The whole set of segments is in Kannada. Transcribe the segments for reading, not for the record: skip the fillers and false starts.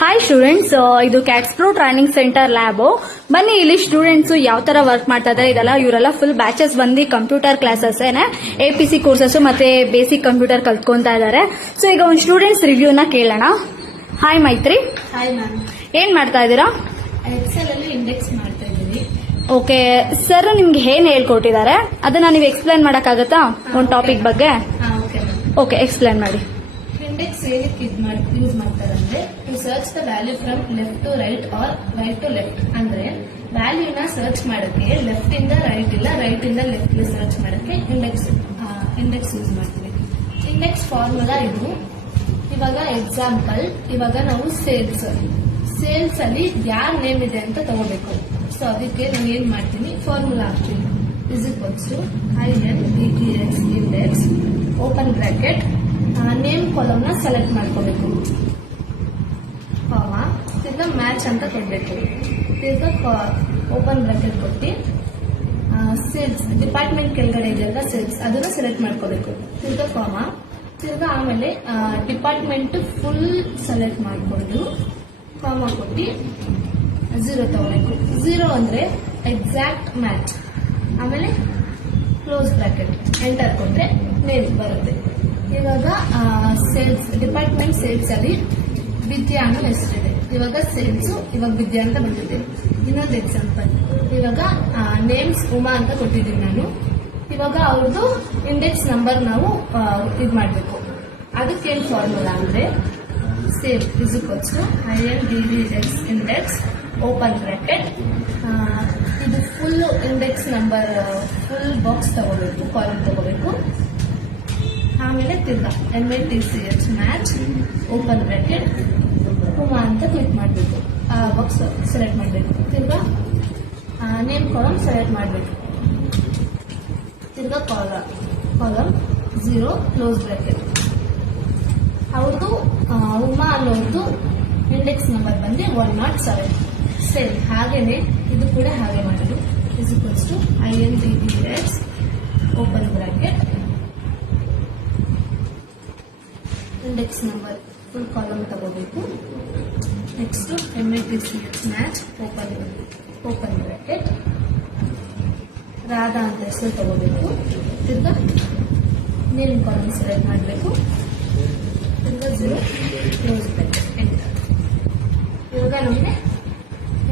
ಹಾಯ್ ಸ್ಟೂಡೆಂಟ್ಸ್, ಇದು ಕ್ಯಾಟ್ಸ್ಪ್ರೋ ಟ್ರೈನಿಂಗ್ ಸೆಂಟರ್ ಲ್ಯಾಬ್. ಬನ್ನಿ, ಇಲ್ಲಿ ಸ್ಟೂಡೆಂಟ್ಸ್ ಯಾವ ತರ ವರ್ಕ್ ಮಾಡ್ತಾ ಇದ್ದಾರೆ ಇದೆಲ್ಲ. ಇವರೆಲ್ಲ ಫುಲ್ ಬ್ಯಾಚಸ್ ಬಂದು ಕಂಪ್ಯೂಟರ್ ಕ್ಲಾಸಸ್ APC ಕೋರ್ಸಸ್ ಮತ್ತೆ ಬೇಸಿಕ್ ಕಂಪ್ಯೂಟರ್ ಕಲ್ತ್ಕೊಂತಾ ಇದ್ದಾರೆ. ಸೊ ಈಗ ಒಂದು ಸ್ಟೂಡೆಂಟ್ಸ್ ರಿವ್ಯೂನ ಕೇಳೋಣ. ಹಾಯ್ ಮೈತ್ರಿ. Hi ma'am. ಏನ್ ಮಾಡ್ತಾ ಇದ್ದೀರಾ? ಎಕ್ಸೆಲ್ ಅಲ್ಲಿ ಇಂಡೆಕ್ಸ್ ಮಾಡ್ತಾ ಇದ್ದೀವಿ. ಓಕೆ ಸರ್, ನಿಮ್ಗೆ ಏನ್ ಹೇಳ್ಕೊಟ್ಟಿದ್ದಾರೆ ಅದನ್ನ ನೀವು ಎಕ್ಸ್ಪ್ಲೈನ್ ಮಾಡಕ್ಕಾಗತ್ತಾ ಒಂದು ಟಾಪಿಕ್ ಬಗ್ಗೆ? ಓಕೆ, ಎಕ್ಸ್ಪ್ಲೈನ್ ಮಾಡಿ. ಇಂಡೆಕ್ಸ್ ಏನಕ್ಕೆ ಯೂಸ್ ಮಾಡ್ತಾರೆ ಅಂದ್ರೆ to search the value from left to right or right to left. ಅಂದ್ರೆ ವ್ಯಾಲ್ಯೂನ ಸರ್ಚ್ ಮಾಡಕ್ಕೆ ಲೆಫ್ಟ್ ಇಂದ ರೈಟ್ ಇಲ್ಲ ರೈಟ್ ಇಂದ ಲೆಫ್ಟ್ ಗೆ ಸರ್ಚ್ ಮಾಡಕ್ಕೆ ಇಂಡೆಕ್ಸ್ ಯೂಸ್ ಮಾಡ್ತೀವಿ. ಇಂಡೆಕ್ಸ್ ಫಾರ್ಮುಲಾ ಇದು. ಇವಾಗ ಎಕ್ಸಾಂಪಲ್, ಇವಾಗ ನಾವು ಸೇಲ್ಸ್ ಅಲ್ಲಿ ಯಾರ ನೇಮ್ ಇದೆ ಅಂತ ತಗೋಬೇಕು. ಸೊ ಅದಕ್ಕೆ ನಾನು ಏನ್ ಮಾಡ್ತೀನಿ, ಫಾರ್ಮುಲಾ ಹಾಕ್ತೀನಿ. INDEX index open bracket name column ನ ಸೆಲೆಕ್ಟ್ ಮಾಡ್ಕೋಬೇಕು, ತಿರ್ಗಾ ಮ್ಯಾಚ್ ಅಂತ ಕೊಡ್ಬೇಕು. ತಿರ್ಗಾ ಓಪನ್ ಬ್ರಾಕೆಟ್ ಕೊಟ್ಟು ಸೇಲ್ಸ್ ಡಿಪಾರ್ಟ್ಮೆಂಟ್ ಕೆಳಗಡೆ ಇದೆಯಲ್ಲ ಸೇಲ್ಸ್, ಅದನ್ನ ಸೆಲೆಕ್ಟ್ ಮಾಡ್ಕೋಬೇಕು. ತಿರ್ಗಾ ತಿರ್ಗಾ ಆಮೇಲೆ ಡಿಪಾರ್ಟ್ಮೆಂಟ್ ಫುಲ್ ಸೆಲೆಕ್ಟ್ ಮಾಡ್ಕೊಂಡು ಕೊಟ್ಟು 0 ತಗೋಬೇಕು. 0 ಅಂದ್ರೆ ಎಕ್ಸಾಕ್ಟ್ ಮ್ಯಾಚ್. ಆಮೇಲೆ ಕ್ಲೋಸ್ ಬ್ರಾಕೆಟ್ ಎಂಟರ್ ಕೊಟ್ರೆ ನೇಮ್ ಬರುತ್ತೆ. ಇವಾಗ ಸೇಲ್ಸ್ ಡಿಪಾರ್ಟ್ಮೆಂಟ್ ಸೇಲ್ಸ್ ಅಲ್ಲಿ ವಿದ್ಯಾ ಅನ್ನೋ ಹೆಸರಿದೆ. ಇವಾಗ ಸೇಲ್ಸ್ ಇವಾಗ ವಿದ್ಯಾ ಅಂತ ಬಂದಿದೆ. ಇನ್ನೊಂದು ಎಕ್ಸಾಂಪಲ್, ಇವಾಗ ನೇಮ್ಸ್ ಉಮಾ ಅಂತ ಕೊಟ್ಟಿದ್ದೀನಿ ನಾನು. ಇವಾಗ ಅವ್ರದ್ದು ಇಂಡೆಕ್ಸ್ ನಂಬರ್ ನಾವು ಇದು ಮಾಡಬೇಕು. ಅದಕ್ಕೇನು ಫಾರ್ಮುಲಾ ಅಂದ್ರೆ save INDEX index open bracket ಇದು full index number full box ತಗೋಬೇಕು, ಕಾಲಮ್ ತಗೋಬೇಕು. ಆಮೇಲೆ ತಿರ್ಗಾ MATCH match open bracket Uma ಅಂತ ಕ್ಲಿಕ್ ಮಾಡಬೇಕು. ಆ ಬಾಕ್ಸ್ ಸೆಲೆಕ್ಟ್ ಮಾಡಬೇಕು. ತಿರ್ಗಾ ನೇಮ್ ಕಾಲಮ್ ಸೆಲೆಕ್ಟ್ ಮಾಡಬೇಕು. ತಿರ್ಗಾ ಕಾಲಮ್ 0 ಕ್ಲೋಸ್ ಬ್ರಾಕೆಟ್. ಅವ್ರದ್ದು ಉಮಾ ಅನ್ನೋದು ಇಂಡೆಕ್ಸ್ ನಂಬರ್ ಬಂದು 107. ಸೇಮ್ ಹಾಗೇನೆ ಇದು ಕೂಡ ಹಾಗೆ ಮಾಡೋದು. INDEX open bracket index number full column ತಗೋಬೇಕು. Next MATCH match open bracket Radha ಅಂತ ಹೆಸರು ತಗೋಬೇಕು. ತಿರ್ಗಾ ನೇಮ್ ಕಾಲಮ್ ಸೆಲೆಕ್ಟ್ ಮಾಡಬೇಕು. ತಿರ್ಗಾ 0 ಕ್ಲೋಸ್ ಬ್ರಾಕೆಟ್ ಎಂಟರ್. ಇವಾಗ ನಮಗೆ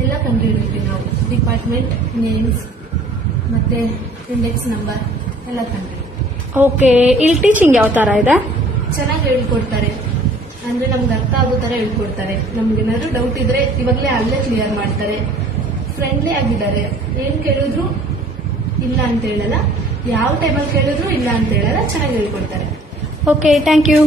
ಎಲ್ಲ ಕಂಡುಹಿಡಿದ್ವಿ ನಾವು. ಡಿಪಾರ್ಟ್ಮೆಂಟ್ ನೇಮ್ಸ್ ಮತ್ತೆ ಇಂಡೆಕ್ಸ್ ನಂಬರ್ ಎಲ್ಲ ಕಂಡುಹಿಡಿದ್ವಿ. ಓಕೆ, ಇಲ್ಲಿ ಟೀಚಿಂಗ್ ಯಾವ ತರ ಇದೆ? ಚೆನ್ನಾಗಿ ಹೇಳ್ಕೊಡ್ತಾರೆ. ಅಂದ್ರೆ ನಮ್ಗೆ ಅರ್ಥ ಆಗೋ ತರ ಹೇಳ್ಕೊಡ್ತಾರೆ. ನಮ್ಗೆ ಏನಾದ್ರು ಡೌಟ್ ಇದ್ರೆ ಇವಾಗಲೇ ಅಲ್ಲೇ ಕ್ಲಿಯರ್ ಮಾಡ್ತಾರೆ. ಫ್ರೆಂಡ್ಲಿ ಆಗಿದ್ದಾರೆ. ಏನ್ ಕೇಳಿದ್ರು ಇಲ್ಲ ಅಂತ ಹೇಳಲ್ಲ, ಯಾವ ಟೈಮಲ್ಲಿ ಕೇಳಿದ್ರು ಇಲ್ಲ ಅಂತ ಹೇಳಲ್ಲ. ಚೆನ್ನಾಗಿ ಹೇಳ್ಕೊಡ್ತಾರೆ. Okay, thank you.